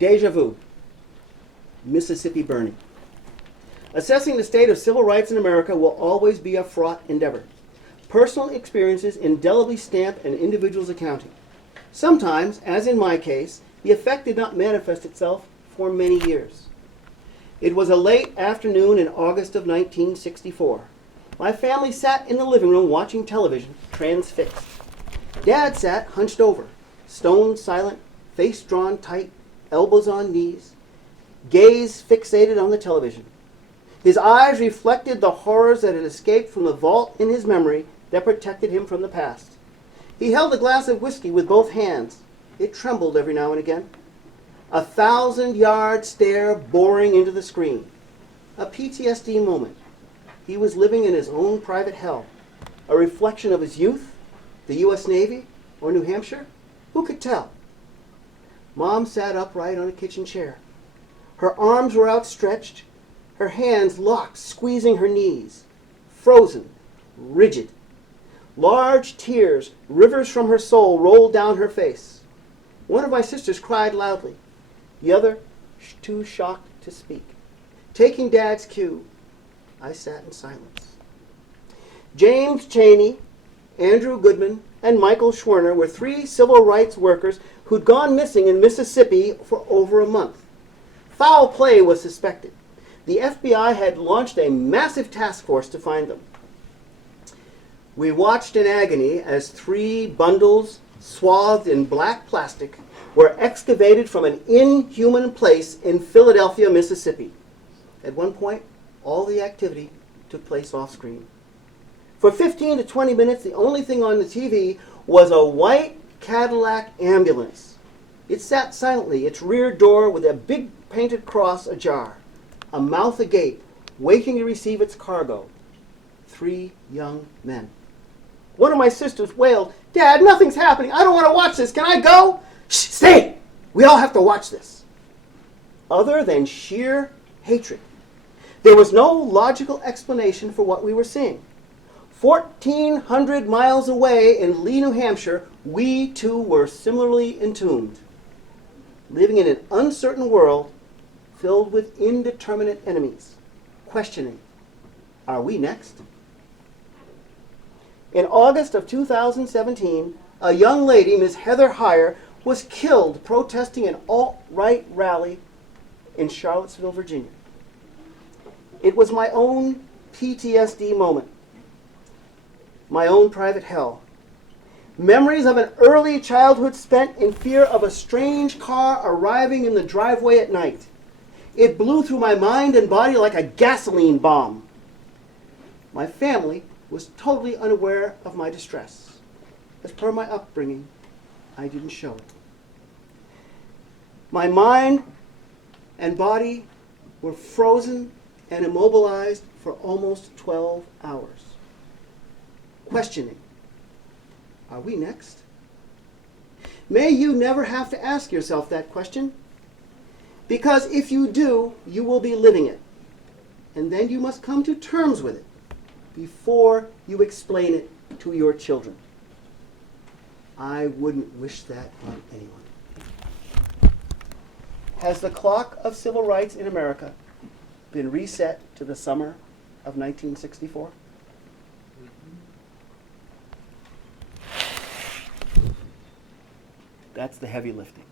Deja vu. Mississippi burning. Assessing the state of civil rights in America will always be a fraught endeavor. Personal experiences indelibly stamp an individual's accounting. Sometimes, as in my case, the effect did not manifest itself for many years. It was a late afternoon in August of 1964. My family sat in the living room watching television, transfixed. Dad sat hunched over, stone silent, face drawn tight, elbows on knees, gaze fixated on the television. His eyes reflected the horrors that had escaped from the vault in his memory that protected him from the past. He held a glass of whiskey with both hands. It trembled every now and again. 1,000-yard stare boring into the screen. A PTSD moment. He was living in his own private hell. A reflection of his youth, the U.S. Navy, or New Hampshire? Who could tell? Mom sat upright on a kitchen chair. Her arms were outstretched, her hands locked, squeezing her knees. Frozen, rigid. Large tears, rivers from her soul, rolled down her face. One of my sisters cried loudly. The other, too shocked to speak. Taking Dad's cue, I sat in silence. James Chaney, Andrew Goodman, and Michael Schwerner were 3 civil rights workers who'd gone missing in Mississippi for over a month. Foul play was suspected. The FBI had launched a massive task force to find them. We watched in agony as 3 bundles, swathed in black plastic, were excavated from an inhuman place in Philadelphia, Mississippi. At one point, all the activity took place off-screen. For 15 to 20 minutes, the only thing on the TV was a white Cadillac ambulance. It sat silently, its rear door with a big painted cross ajar, a mouth agape, waiting to receive its cargo. 3 young men. One of my sisters wailed, "Dad, nothing's happening. I don't want to watch this. Can I go?" "Shh, stay! We all have to watch this." Other than sheer hatred, there was no logical explanation for what we were seeing. 1,400 miles away in Lee, New Hampshire, we too were similarly entombed, living in an uncertain world filled with indeterminate enemies, questioning, are we next? In August of 2017, a young lady, Miss Heather Heyer, was killed protesting an alt-right rally in Charlottesville, Virginia. It was my own PTSD moment, my own private hell. Memories of an early childhood spent in fear of a strange car arriving in the driveway at night. It blew through my mind and body like a gasoline bomb. My family was totally unaware of my distress. As per my upbringing, I didn't show it. My mind and body were frozen and immobilized for almost 12 hours. Questioning, are we next? May you never have to ask yourself that question, because if you do, you will be living it, and then you must come to terms with it before you explain it to your children. I wouldn't wish that on anyone. Has the clock of civil rights in America been reset to the summer of 1964? That's the heavy lifting.